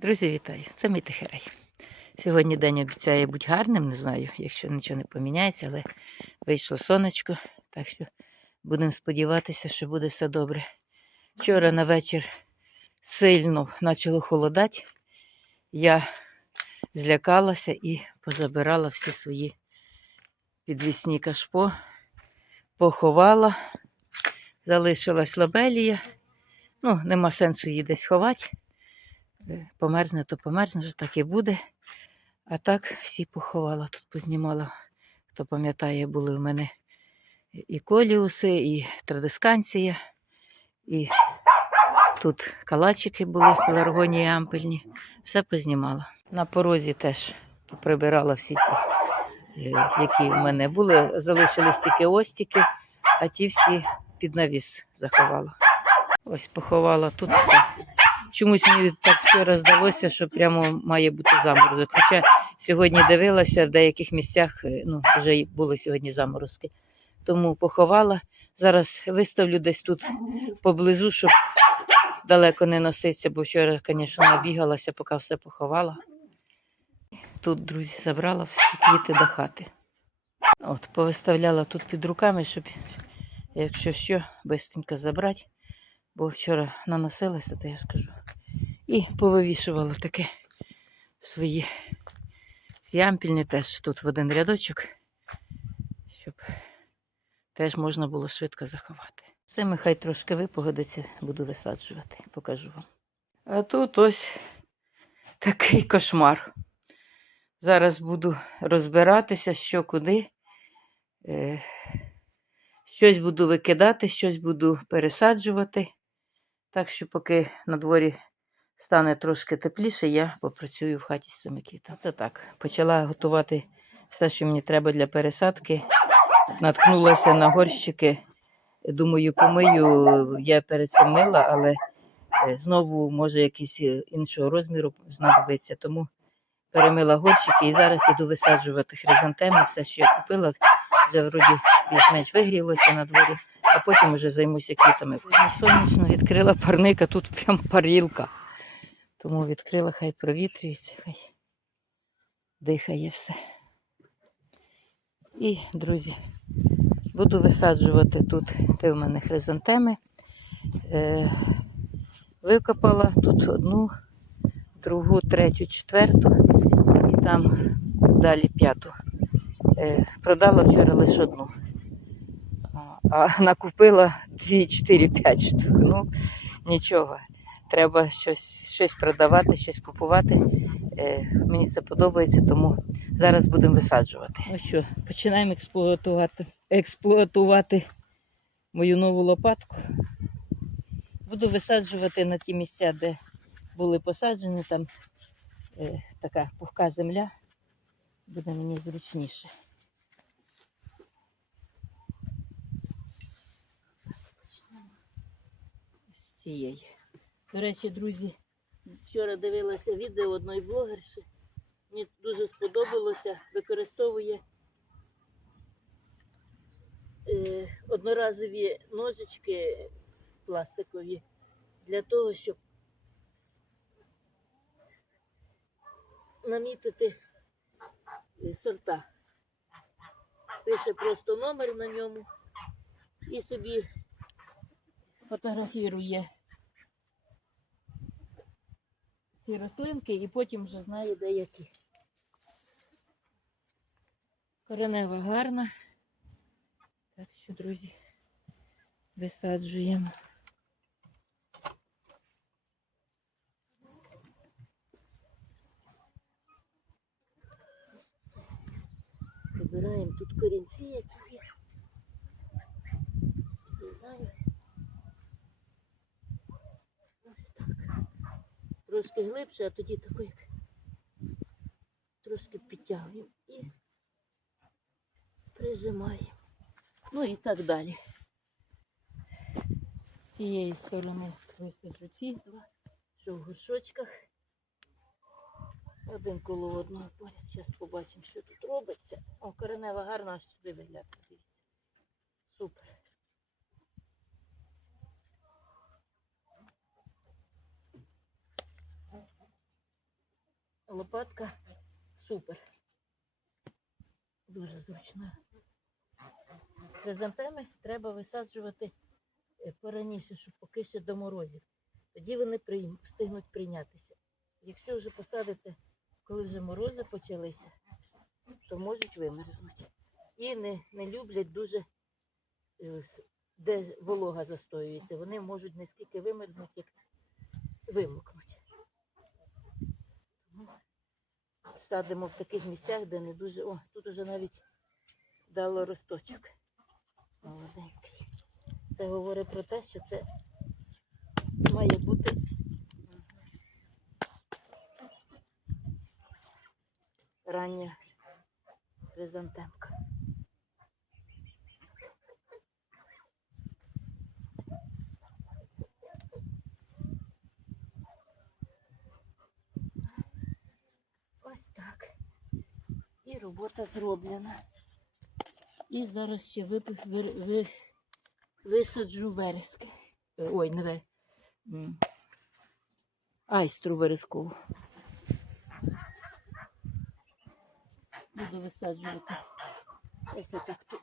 Друзі, вітаю! Це мій Тихерай. Сьогодні день обіцяє бути гарним, не знаю, якщо нічого не поміняється, але вийшло сонечко, так що будемо сподіватися, що буде все добре. Вчора на вечір сильно почало холодати. Я злякалася і позабирала всі свої підвісні кашпо, поховала, залишилась лабелія. Ну, нема сенсу її десь ховати. Е, Померзне, то померзне, вже так і буде. А так всі поховала, тут познімала. Хто пам'ятає, були в мене і коліуси, і традисканція, і тут калачики були, пеларгонії ампельні. Все познімала. На порозі теж поприбирала всі ті, е, які в мене були. Залишились тільки остіки, а ті всі під навіс заховала. Ось поховала тут все. Чомусь мені так вчора здалося, що прямо має бути заморозок. Хоча сьогодні дивилася, в деяких місцях е, ну, вже були сьогодні заморозки. Тому поховала. Зараз виставлю десь тут поблизу, щоб далеко не носитися, бо вчора, звісно, набігалася, поки все поховала. Тут, друзі, забрала всі квіти до хати. От, повиставляла тут під руками, щоб, якщо що, швидко забрати бо вчора наносилася, то я скажу. І повивішувала таке свої ці теж тут в один рядочок, щоб теж можна було швидко заховати. Це ми хай трошки випогодиться, буду висаджувати, покажу вам. А тут ось такий кошмар. Зараз буду розбиратися, що куди. Е, Щось буду викидати, щось буду пересаджувати. Так що, поки на дворі стане трошки тепліше, я попрацюю в хаті з цими квітами. Це так. Почала готувати все, що мені треба для пересадки. Наткнулася на горщики. Думаю, помию. Я перед але е, знову може якийсь е, іншого розміру знадобиться. Тому перемила горщики і зараз іду висаджувати хризантеми. Все, що я купила, вже вроді більш-менш вигрілося на дворі а потім вже займуся квітами. Сонячно відкрила парника, тут прям парілка. Тому відкрила, хай провітрюється, хай дихає все. І, друзі, буду висаджувати тут ти в мене хризантеми. Е, викопала тут одну, другу, третю, четверту і там далі п'яту. Е, продала вчора лише одну а накупила 2, 4, 5 штук. Ну, нічого. Треба щось щось продавати, щось купувати. Е, Мені це подобається, тому зараз будемо висаджувати. Ну що, починаємо експлуатувати, експлуатувати мою нову лопатку. Буду висаджувати на ті місця, де були посаджені, там е, така пухка земля. Буде мені зручніше. Цієї. До речі, друзі, вчора дивилася відео одної блогерші. Мені дуже сподобалося, використовує е, одноразові ножички пластикові для того, щоб намітити е, сорта. Пише просто номер на ньому і собі фотографірує ці рослинки і потім вже знає де які. Коренева гарна. Так що, друзі, висаджуємо. Вибираємо тут корінці, які є. Зрізаємо. Ось так. Трошки глибше, а тоді тако як трошки підтягуємо і прижимаємо. Ну і так далі. З цієї сторони висаджу ці два, що в горшочках. Один коло одного поряд. Зараз побачимо, що тут робиться. О, коренева гарна, аж сюди виглядає. Супер. Лопатка супер. Дуже зручна. Хризантеми треба висаджувати е, пораніше, щоб поки ще до морозів. Тоді вони встигнуть прийнятися. Якщо вже посадите, коли вже морози почалися, то можуть вимерзнути. І не, не люблять дуже, е, де волога застоюється. Вони можуть не скільки вимерзнути, як вимокнуть. Садимо в таких місцях, де не дуже. О, тут уже навіть дало росточок. Молоденький. Це говорить про те, що це має бути рання хризантемка. Ось так. І робота зроблена. І зараз ще випив, висаджу верески. Е, Ой, не вер. Айстру верескову. Буду висаджувати. Ось отак тут.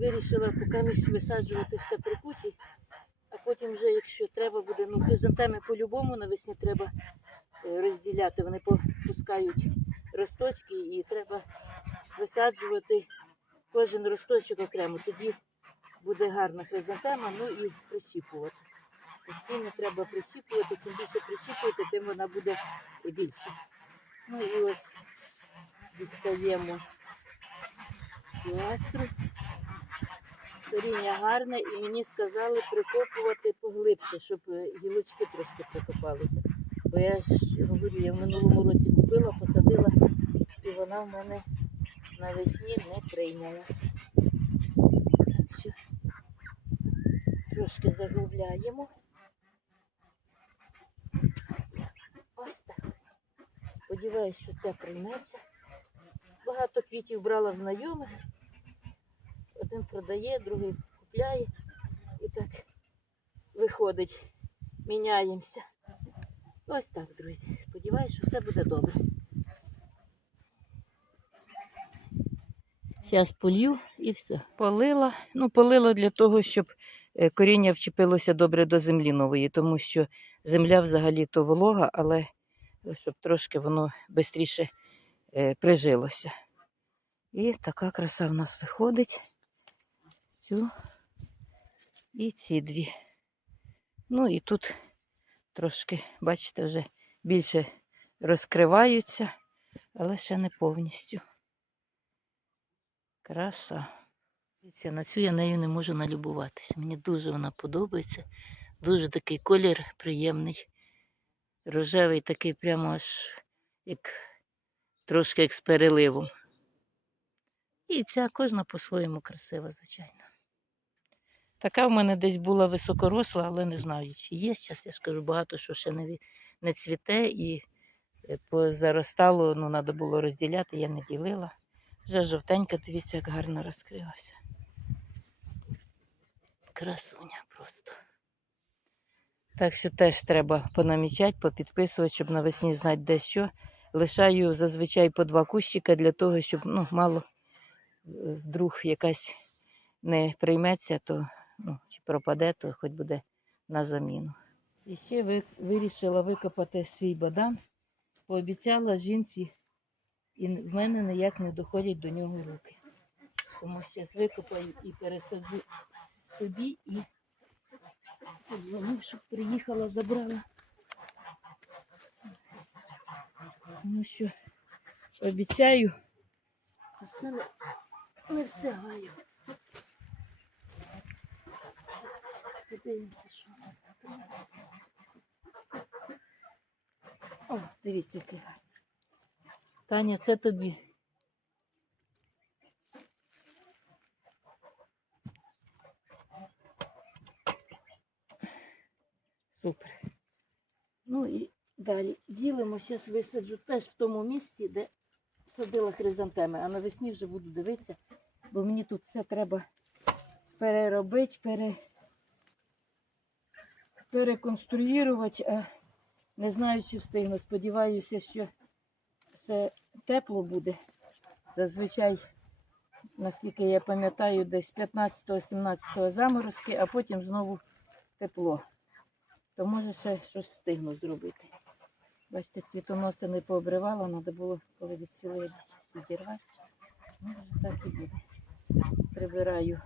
Вирішила поки місць висаджувати все при кучі, а потім вже, якщо треба буде, ну хризантеми по-любому навесні треба розділяти. Вони пускають росточки і треба висаджувати кожен росточок окремо. Тоді буде гарна хризантема, ну і прищіпувати. Постійно треба прищіпувати, чим більше прищіпувати, тим вона буде більше. Ну і ось дістаємо цю астру. Коріння гарне і мені сказали прикопувати поглибше, щоб е, гілочки трошки прикопалися. Бо я ж говорю, я в минулому році купила, посадила, і вона в мене навесні не прийнялася. Трошки заглубляємо. Ось так. Сподіваюсь, що це прийметься. Багато квітів брала в знайомих. Один продає, другий купляє. І так виходить, міняємося. Ось так, друзі. Сподіваюсь, що все буде добре. Зараз полью і все. Полила. Ну, полила для того, щоб е, коріння вчепилося добре до землі нової, тому що земля взагалі то волога, але е, щоб трошки воно швидше прижилося. І така краса в нас виходить. Цю і ці дві. Ну і тут трошки, бачите, вже більше розкриваються, але ще не повністю. Краса. Дивіться, На цю я нею не можу налюбуватися. Мені дуже вона подобається. Дуже такий колір приємний. Рожевий такий прямо аж як трошки як з переливом. І ця кожна по-своєму красива, звичайно. Така в мене десь була високоросла, але не знаю, чи є. Зараз я скажу багато, що ще не, не цвіте і е, позаростало, ну, треба було розділяти, я не ділила. Вже жовтенька, дивіться, як гарно розкрилася. Красуня просто. Так що теж треба понамічати, попідписувати, щоб навесні знати де що. Лишаю зазвичай по два кущика для того, щоб ну, мало е, вдруг якась не прийметься, то ну, чи пропаде, то хоч буде на заміну. І ще ви, вирішила викопати свій бадан. Пообіцяла жінці, і в мене ніяк не доходять до нього руки. Тому зараз викопаю і пересаджу собі і подзвоню, щоб приїхала, забрала. Тому що обіцяю, а все не, не встигаю. Подивимося, що у нас тут. О, дивіться, який гарний. Таня, це тобі. Супер. Ну і далі ділимо, зараз висаджу теж в тому місці, де садила хризантеми, а навесні вже буду дивитися, бо мені тут все треба переробити, пере... переконструювати, а Не знаю, чи встигну. Сподіваюся, що ще тепло буде. Зазвичай, наскільки я пам'ятаю, десь 15-17 заморозки, а потім знову тепло. То може ще щось встигну зробити. Бачите, цвітоноси не пообривала, треба було, коли відсіли відірвати. Може, так і буде. Прибираю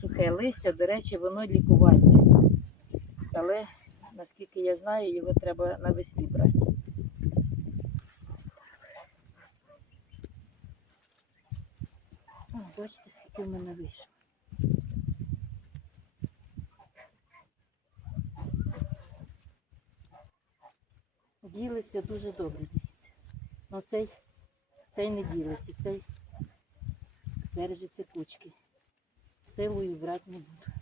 сухе листя, до речі, воно лікувальне. Але, наскільки я знаю, його треба навесні брати. О, бачите, скільки в мене вийшло. Ділиться дуже добре, дивіться. Ну цей, цей не ділиться, цей держиться кучки. Силою брати не буду.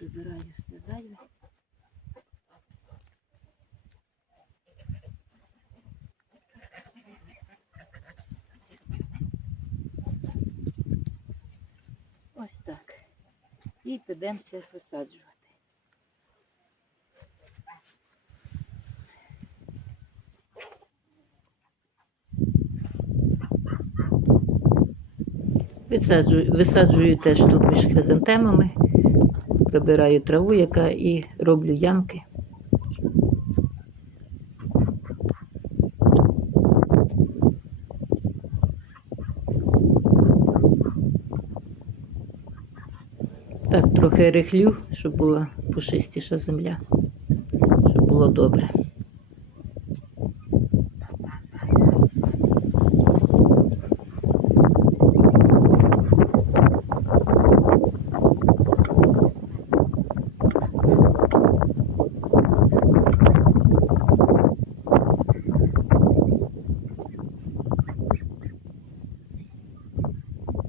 Прибираю все зайве. Ось так. І підемо зараз висаджувати. Висаджую, висаджую теж тут між хризантемами, прибираю траву, яка і роблю ямки. Так, трохи рихлю, щоб була пушистіша земля, щоб було добре.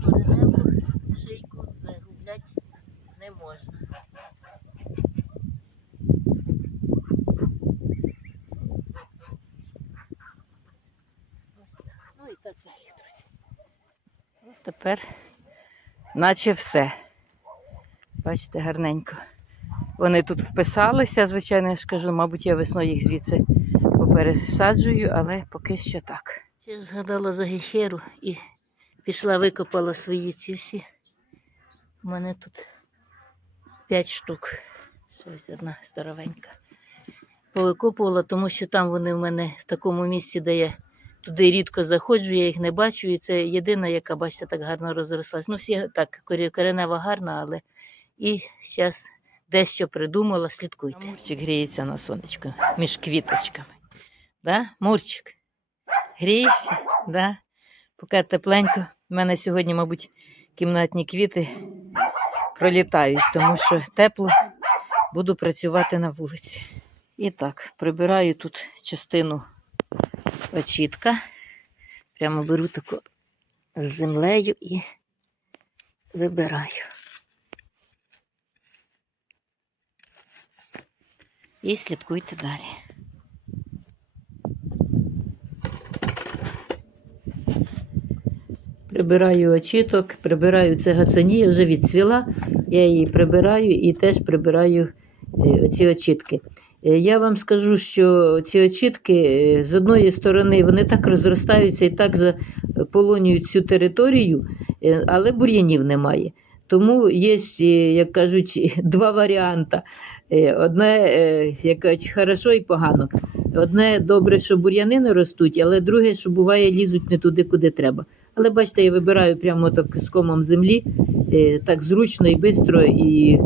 Кореневу шийку загублять не можна. Ось так. Ну і так далі, друзі. Тепер наче все. Бачите, гарненько. Вони тут вписалися, звичайно, я ж кажу, мабуть, я весною їх звідси попересаджую, але поки що так. Ще згадала за гехеру і пішла, викопала свої ці всі. У мене тут п'ять штук. Щось одна здоровенька. Повикопувала, тому що там вони в мене в такому місці, де я туди рідко заходжу, я їх не бачу. І це єдина, яка, бачите, так гарно розрослась. Ну, всі так, коренева гарна, але і зараз дещо придумала, слідкуйте. Мурчик гріється на сонечку між квіточками. Да? Мурчик, грієшся? Да? Поки тепленько. У мене сьогодні, мабуть, кімнатні квіти пролітають, тому що тепло буду працювати на вулиці. І так, прибираю тут частину очітка. Прямо беру таку з землею і вибираю. І слідкуйте далі. Прибираю очіток, прибираю це гацанія, вже відцвіла. Я її прибираю і теж прибираю е, оці очітки. Е, Я вам скажу, що ці очітки е, з одної сторони вони так розростаються і так заполонюють всю територію, е, але бур'янів немає. Тому є, як кажуть, два варіанти. Одне, як кажуть, хорошо і погано. Одне добре, що бур'яни не ростуть, але друге, що буває, лізуть не туди, куди треба. Але бачите, я вибираю прямо так з комом землі, так зручно і швидко, і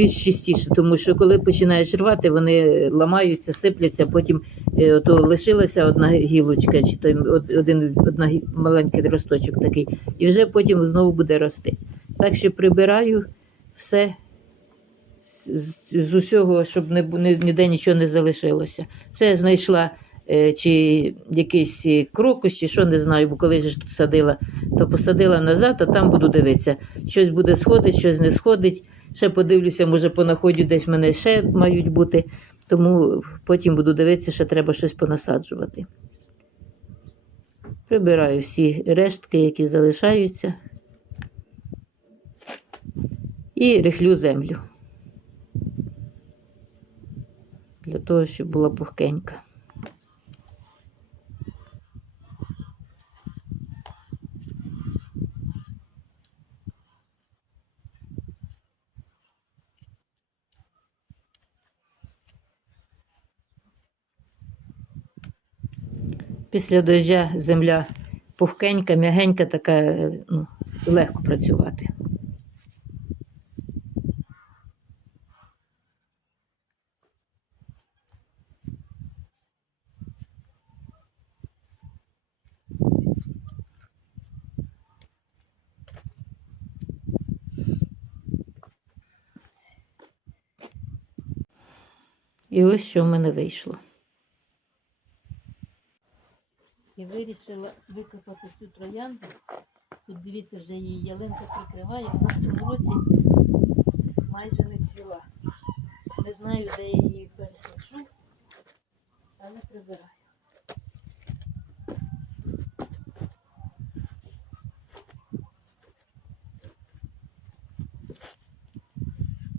більш чистіше, тому що коли починаєш рвати, вони ламаються, сипляться, потім е, ото лишилася одна гілочка, чи той один одна маленький росточок такий, і вже потім знову буде рости. Так що прибираю все з, з усього, щоб не, ніде нічого не залишилося. Це я знайшла е, чи якийсь е, крокус, чи що не знаю, бо коли ж тут садила, то посадила назад, а там буду дивитися. Щось буде сходить, щось не сходить. Ще подивлюся, може понаходю десь мене ще мають бути. Тому потім буду дивитися, що треба щось понасаджувати. Прибираю всі рештки, які залишаються. І рихлю землю. Для того, щоб була пухкенька. Після дождя земля пухкенька, м'ягенька, така, е, ну, легко працювати. І ось що в мене вийшло. І вирішила викопати цю троянду. Тут дивіться, вже її ялинка прикриває, вона в цьому році майже не цвіла. Не знаю, де я її пересаджу, але прибираю.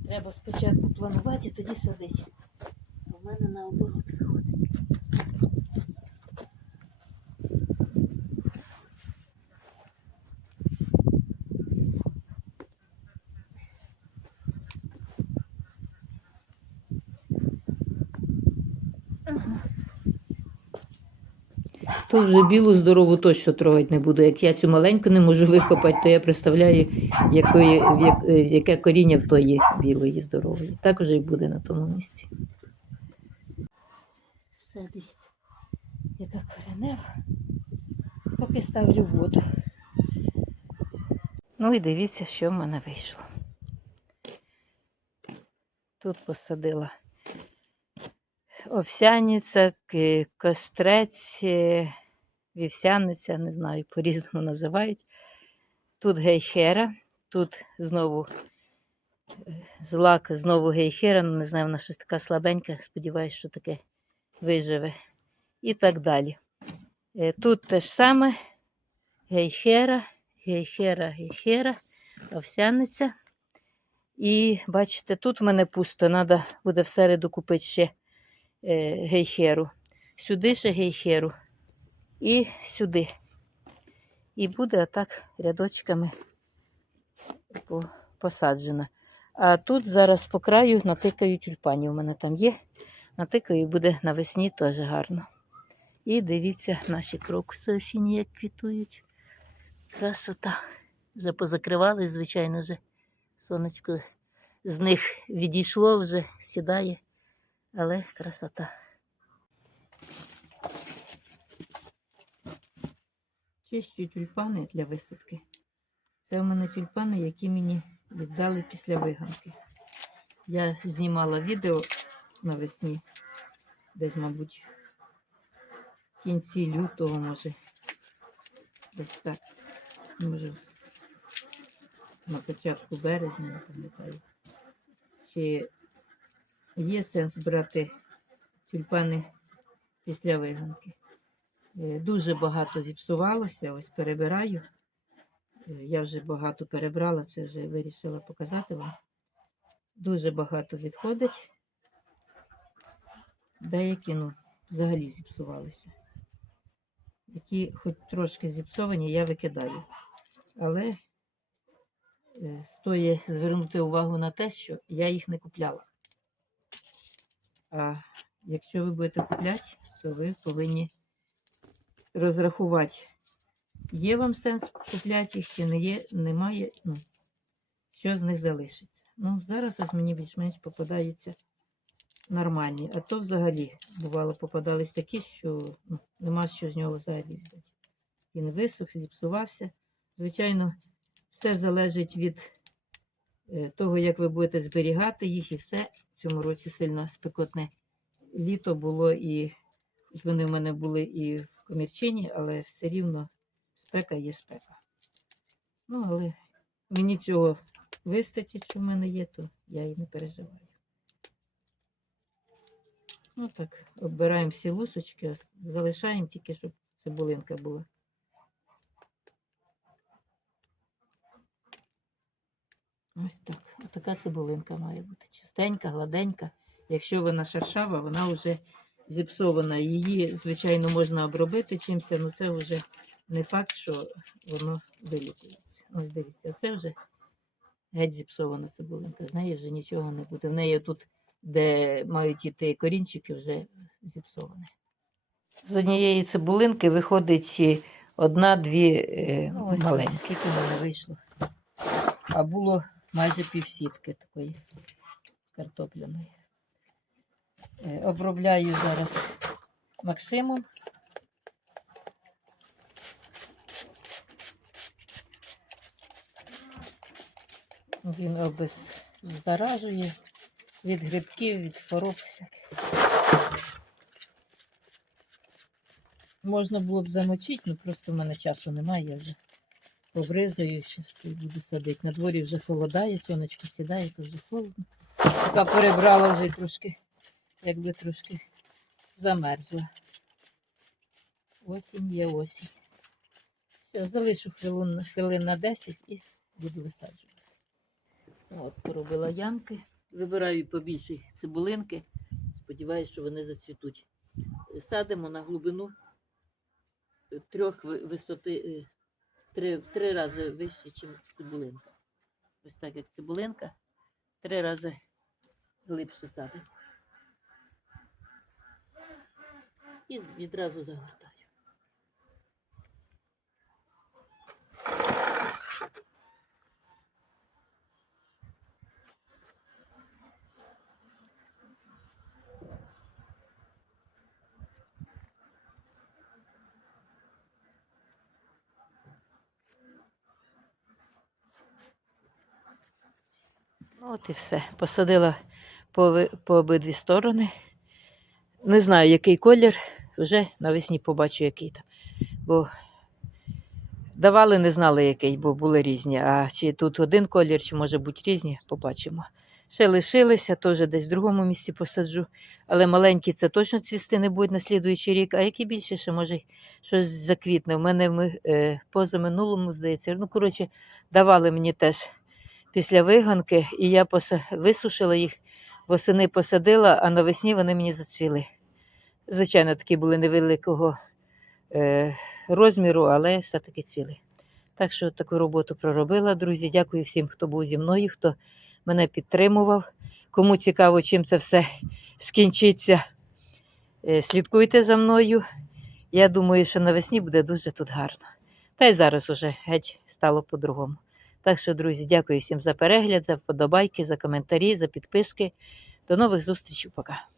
Треба спочатку планувати, тоді садити. У мене наоборот виходить. Тут вже білу здорову точно трогати не буду. Як я цю маленьку не можу викопати, то я представляю, якої, е, яке коріння в тої білої здорової. Так уже і буде на тому місці. Все, дивіться, яка коренева. Поки ставлю воду. Ну і дивіться, що в мене вийшло. Тут посадила овсяниця, кострець, е, вівсяниця, не знаю, по-різному називають. Тут гейхера, тут знову е, злака, знову гейхера, ну не знаю, вона щось така слабенька, сподіваюся, що таке виживе. І так далі. Е, Тут те ж саме гейхера, гейхера, гейхера, овсяниця. І бачите, тут в мене пусто, треба буде всереду купити ще е, гейхеру. Сюди ще гейхеру. І сюди. І буде отак рядочками по- посаджена. А тут зараз по краю натикаю тюльпанів. У мене там є. Натикаю і буде навесні теж гарно. І дивіться, наші крокуси осінні, як квітують. Красота. Вже позакривали, звичайно, вже сонечко з них відійшло, вже сідає, але красота. Чищу тюльпани для висадки. Це у мене тюльпани, які мені віддали після виганки. Я знімала відео навесні, десь, мабуть, в кінці лютого, може, десь так. Може, на початку березня, не пам'ятаю. Чи є сенс брати тюльпани після виганки? Е, Дуже багато зіпсувалося, ось перебираю. Е, Я вже багато перебрала, це вже вирішила показати вам. Дуже багато відходить. Деякі, ну, взагалі зіпсувалися. Які хоч трошки зіпсовані, я викидаю. Але е, стоїть звернути увагу на те, що я їх не купляла. А якщо ви будете купляти, то ви повинні розрахувати, є вам сенс купляти їх чи не є, немає, ну, що з них залишиться. Ну, зараз ось мені більш-менш попадаються нормальні. А то взагалі, бувало, попадались такі, що ну, нема що з нього взагалі взяти. Він висох, зіпсувався. Звичайно, все залежить від е, того, як ви будете зберігати їх, і все. В цьому році сильно спекотне літо було, і вони в мене були і в комірчині, але все рівно спека є спека. Ну, але мені цього вистачить, що в мене є, то я і не переживаю. Ну так, оббираємо всі лусочки, залишаємо тільки, щоб цибулинка була. Ось так. Отака цибулинка має бути. Чистенька, гладенька. Якщо вона шершава, вона вже зіпсована. Її, звичайно, можна обробити чимось, але це вже не факт, що воно вилікується. Ось дивіться, це вже геть зіпсована цибулинка. З неї вже нічого не буде. В неї тут, де мають іти корінчики, вже зіпсоване. З однієї цибулинки виходить одна-дві е, Ну, маленькі. Скільки мене вийшло? А було майже півсітки такої картопляної. Е, Обробляю зараз Максимом. Він обеззаражує від грибків, від хвороб. Можна було б замочити, але просто в мене часу немає, я вже побризаю, щас буду садити. На дворі вже холодає, сонечко сідає, вже холодно. Така перебрала вже трошки, якби трошки замерзла. Осінь є осінь. Все, залишу хвилин, хвилин на 10 і буду висаджувати. От, поробила ямки. Вибираю побільше цибулинки. Сподіваюся, що вони зацвітуть. Садимо на глибину трьох висоти, е, три, три рази вище, ніж цибулинка. Ось так як цибулинка, три рази глибше садимо. І відразу загортаю. Ну, От і все. Посадила по, по обидві сторони. Не знаю, який колір, вже навесні побачу, який там. Бо давали, не знали, який, бо були різні. А чи тут один колір, чи може бути різні, побачимо. Ще лишилися, теж десь в другому місці посаджу. Але маленькі це точно цвісти не будуть на слідуючий рік, а які більше, ще може щось заквітне. У мене ми, е, позаминулому, здається, ну, коротше, давали мені теж після виганки, і я висушила їх, восени посадила, а навесні вони мені зацвіли. Звичайно, такі були невеликого е, розміру, але все-таки цілі. Так що таку роботу проробила, друзі. Дякую всім, хто був зі мною, хто мене підтримував. Кому цікаво, чим це все скінчиться, е, слідкуйте за мною. Я думаю, що навесні буде дуже тут гарно. Та й зараз уже геть стало по-другому. Так що, друзі, дякую всім за перегляд, за вподобайки, за коментарі, за підписки. До нових зустрічей. Пока.